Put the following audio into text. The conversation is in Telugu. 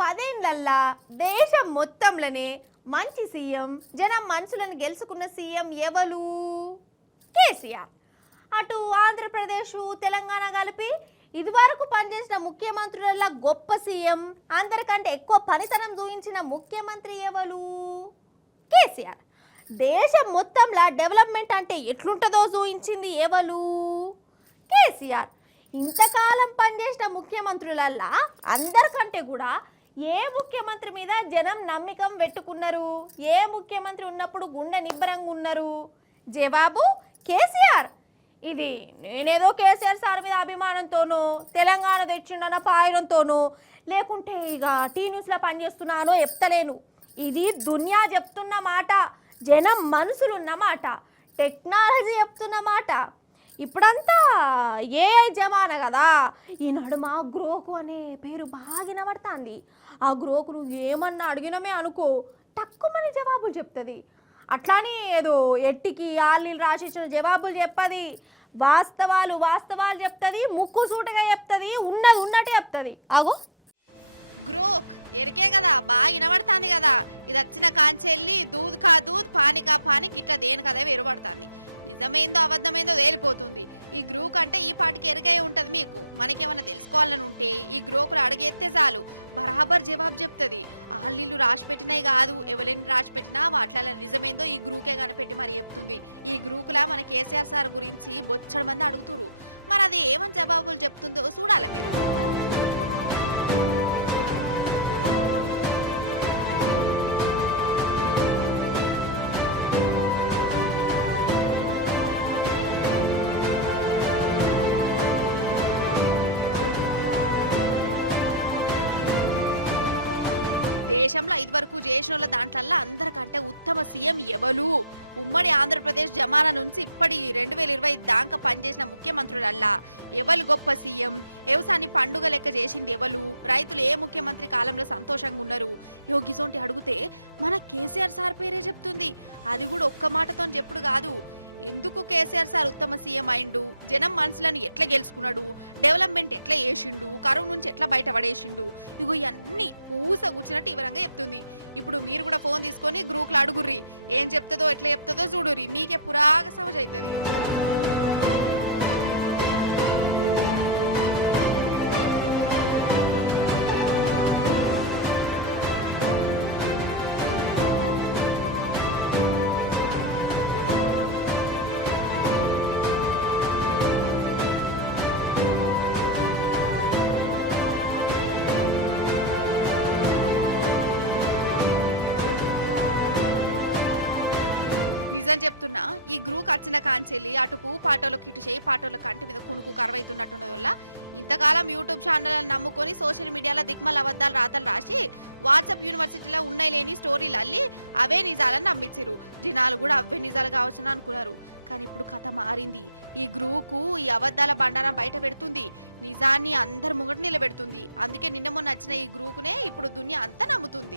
10 ఏళ్లల్లా దేశం మొత్తంలోనే మంచి సీఎం జనం మనసులను గెలుచుకున్న సీఎం ఎవరు? కేసీఆర్. అటు ఆంధ్రప్రదేశ్ తెలంగాణ కలిపి ఇదివరకు పనిచేసిన ముఖ్యమంత్రులలో గొప్ప సీఎం, అందరికంటే ఎక్కువ పనితనం చూపించిన ముఖ్యమంత్రి ఎవరు? కేసీఆర్. దేశం మొత్తంలో డెవలప్మెంట్ అంటే ఎట్లుంటుందో చూపించింది ఎవరు? కేసీఆర్. ఇంతకాలం పనిచేసిన ముఖ్యమంత్రులల్లా అందరికంటే కూడా ఏ ముఖ్యమంత్రి మీద జనం నమ్మకం పెట్టుకున్నారు? ఏ ముఖ్యమంత్రి ఉన్నప్పుడు గుండె నిబ్బరంగా ఉన్నారు? జవాబు కేసీఆర్. ఇది నేనేదో కేసీఆర్ సార్ మీద అభిమానంతోనో, తెలంగాణ తెచ్చిండన్న పాయనంతోనో, లేకుంటే ఇక టీ న్యూస్లో పనిచేస్తున్నానో చెప్తలేను. ఇది దునియా చెప్తున్న మాట, జనం మనసులున్న మాట, టెక్నాలజీ చెప్తున్న మాట. ఇప్పుడంతా ఏఐ జమానా కదా. ఈ నడుమ గ్రోకు అనే పేరు బాగా వినబడుతుంది. ఆ గ్రోకు నువ్వు ఏమన్నా అడిగినమే అనుకో, తక్కువని జవాబులు చెప్తుంది. అట్లానే ఏదో ఎట్టికి ఆళ్ళు రాసిచ్చిన జవాబులు చెప్పది, వాస్తవాలు చెప్తుంది, ముక్కు సూటగా చెప్తుంది, ఉన్నది ఉన్నట్టు చెప్తుంది. అగో ఎరికే కదా, బాగా వినబడుతుంది కదా. ఇది వచ్చిన కాంచెల్లి దూద్ కా దూద్ పాని కా పాని ఇంకా దేని కదే వేరుపడుతుంది. నిజమేందో అబద్ధమేందో వేరిపోతుంది. ఈ గ్రూప్ అంటే ఈ పాటికి ఎరుగే ఉంటుంది. మీకు మనకేమైనా తెలుసుకోవాలని ఉంటే ఈ గ్రూప్ అడిగేస్తే చాలు, బరాబర్ జవాబు చెప్తుంది. వీళ్ళు రాసి పెట్టినవి కాదు, ఎవరైనా రాసి పెట్టినా వాటి నిజమేందో ఈ గ్రూప్కే కనిపెట్టి మరి చెప్తుంది. ఈ గ్రూప్ లా మన కేసీఆర్ సార్ గురించి వచ్చాడు మంది అడుగుతుంది. మరి అది ఏమని జవాబులు చెప్తుందో చూడాలి. జమానా నుంచి ఇప్పటి 2020 దాకా పనిచేసిన ముఖ్యమంత్రులల్లా ఎవరు గొప్ప సీఎం? వ్యవసాయాన్ని పండుగ లెక్క చేసింది ఎవరు? రైతులు ఏ ముఖ్యమంత్రి కాలంలో సంతోషంగా ఉన్నారు? యోగిసోటి అడిగితే మన కేసీఆర్ సార్ పేరే చెప్తుంది. అది కూడా ఒక్క మాటతో చెప్పుడు కాదు. ఎందుకు కేసీఆర్ సార్ ఉత్తమ సీఎం అయిండు? జనం మనసులను ఎట్లా గెలుచుకున్నాడు? డెవలప్మెంట్ ఎట్లా చేసిండు? కరువు నుంచి ఎట్లా బయటపడేసిండు? ఇవి అన్ని కూర్చున్నట్టు ఇవరంగా చెప్తుంది. ఇప్పుడు మీరు కూడా ఫోన్ తీసుకొని గ్రూప్లో అడుగుర్రి, ఏం చెప్తుందో ఎట్లా చెప్తుందో చూడుర్రి. మీకే పురాగా నమ్ముకొని సోషల్ మీడియాలో దిగ్మల అబద్ధాలు రాతలు రాసి వాట్సాప్ యూనివర్సిటీలో ఉన్నాయి లేని స్టోరీలు అల్లి అవే నిజాలని నమ్మించారు. జనాలు కూడా అవే నిజాలు కావచ్చు అనుకున్నారు. కథ మారింది. ఈ గ్రూపు ఈ అబద్ధాల బండారా బయట పెడుతుంది, నిజాన్ని అందరు ముంగట నిలబెడుతుంది. అందుకే నిన్న మొన్న వచ్చిన ఈ గ్రూపునే ఇప్పుడు దునియా అంతా నమ్ముతుంది.